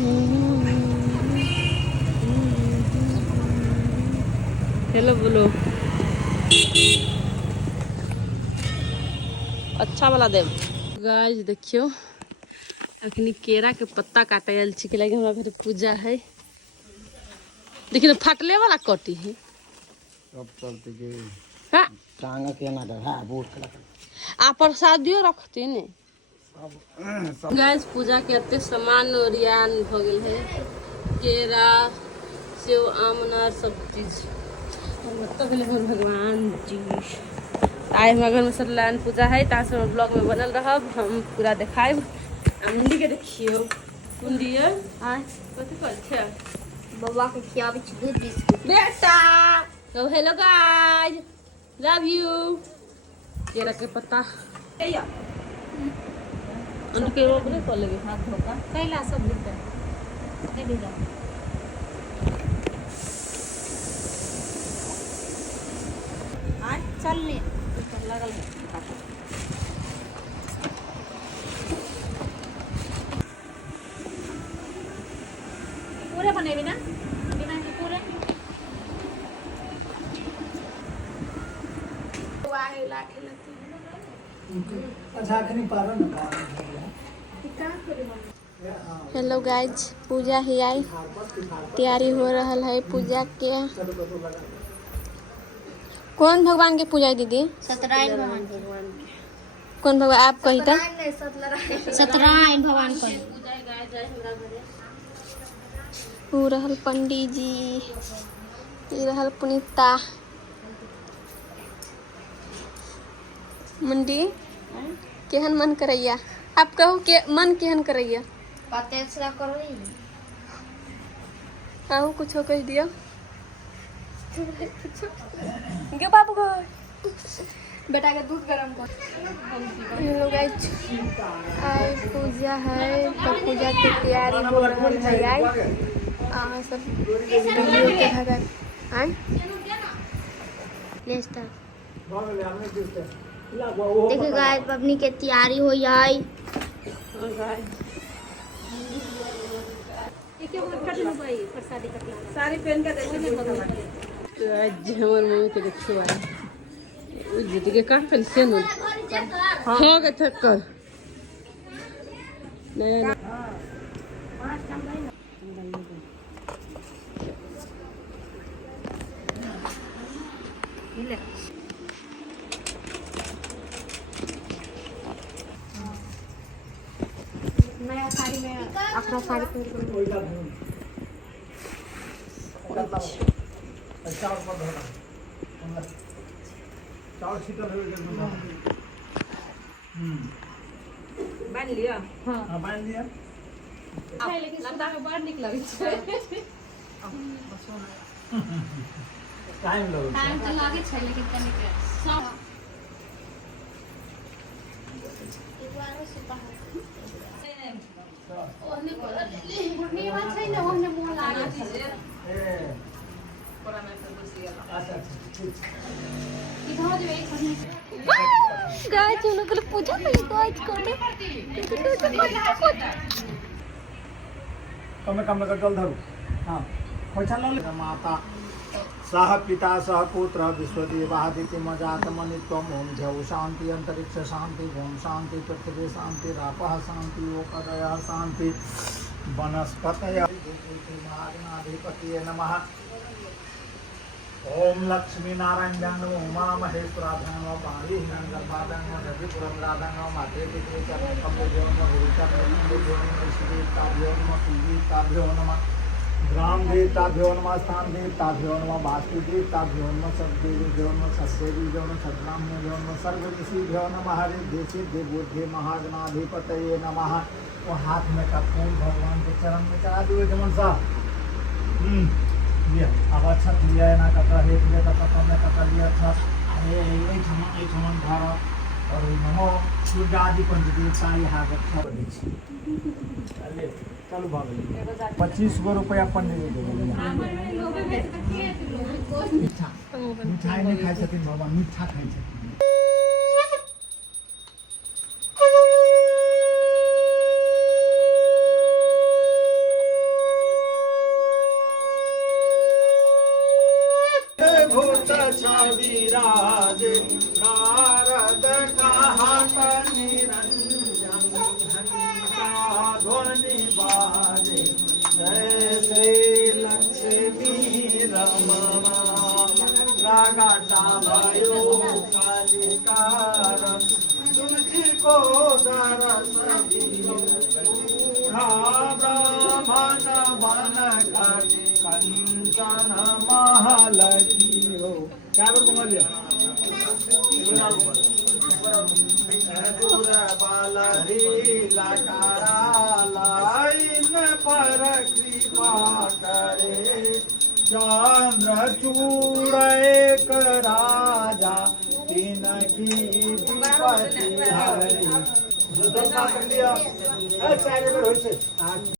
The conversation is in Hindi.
हेलो बोलो। अच्छा वाला देव गाइस देखियो अखनी केरा के पत्ता काटे आयल छी, लगे हमरा घर पूजा है। देखिए फटले वाला कटी है। हाँ? आ प्रसादियो रखती ने गैस पूजा के अत्ते सामान ओरियान भ गेल है। केरा सेव आमनार सब चीज भगवान जी। आए हमारे घर में सत्यनारायण पूजा है, ताकि ब्लॉग में बनल रहब, हम पूरा देखाएब। मुंडी के देखियो मुंडी है कथि कर छै बाबा के खियाबे छी दूध बिस्कुट बेटा। तो हेलो गाइस, लव यू। केरा के पत्ता एया उनके रोबरे कर लेबे हाथ धोका कैला सब भीतर दे दे जा। आज चल ले लगल है पूरे बनेबी ना बिना के पूरे वाहे ला खेलती अच्छा खनी पारो ना। हेलो गाइज, पूजा ही आई, तैयारी हो रहा है पूजा के। कौन भगवान के पूजा है दीदी? सत्यनारायण भगवान के। कौन भगवान आप कही था? सत्यनारायण भगवान को हो रहल पंडित जी, ये रहल पुनीता मंडी। केहन मन करैया? आप कहो के मन केहन करैया? आहू कुछ कह दिया गे बाबू को बेटा के दूध गरम कर। हेलो गाइस, आज पूजा है तो पूजा की तैयारी हो रही है। आई सब वीडियो के भगत आई देखिए गाइस, पबनी के तैयारी हो जाए। सारी पहन के हमर मम्मी के देखियो दीदी के काट पेन से न हो गए थे कर नहीं नया साड़ी में अपना साड़ी पहन बांध लिया। हाँ बांध लिया। लेकिन लंबा में बाहर निकला टाइम तो लागे छै लेकिन कनी के सब एक बार से बाहर ओहने बोला ले बात छै ना, ओहने मुंह लागे छै ए पूरा में से घुस गया। अच्छा ठीक इधर जो एक महीने गाइस उन लोग पूजा के गाइस कोटे कम कर जल धरू। हाँ पैसा लो माता सह पिता सह पुत्र विश्वदेवादित्य मजातमनित्वम ओम झौ शांति अंतरिक्ष शांति ओम शांति पृथ्वी शांति रापः शांति ओकदयः शांति वनस्पतयः महागणाधिपतये नमः। ओम लक्ष्मी नारायण नमो उमा महेश्वराभ्यां नमो पाणिभ्यां गर्भाभ्यां नमो रविपुरंद्राभ्यां नमो माते पितरे चरणं कमलेभ्यो नमो गुरुचरणेभ्यो नमो श्रीदेवताभ्यो नमो पीताभ्यो नमः ग्राम देवताभ्यो नमः स्थान देवताभ्यो नमः वास्तुदेवताभ्यो नमः सद्देवीभ्यो नमः सत्सेवीभ्यो नमः सद्ब्राह्मणेभ्यो नमः सर्वऋषिभ्यो नमः हरि देशे देवोद्धे महागणाधिपतये नमः। वो हाथ में का फूल भगवान के चरण में चढ़ा दिए जमन साहब। लिया अब अच्छा लिया है ना कपड़ा हेत लिया था कपड़ा में कपड़ा लिया था ये छमन भारत और नमो सूर्य आदि पंचदेवता यहाँ चलो भाग 25 गो रुपया पंडित मिठाई नहीं खाई छथिन भगवान, मीठा खाई छथिन। छवि राजे नारद कहात निरंजन घंटा ध्वनि बाजे जय श्री लक्ष्मी रमणा रागाटा भयो कालिकार तुझको दरस दियो ब्राह्मण बन कर कंचन महल जियो। क्या बोल लिया बल लकारा लाइन पर कृपा करे चंद्रचूड़ एक राजा तिनकी विपत्ति हरे।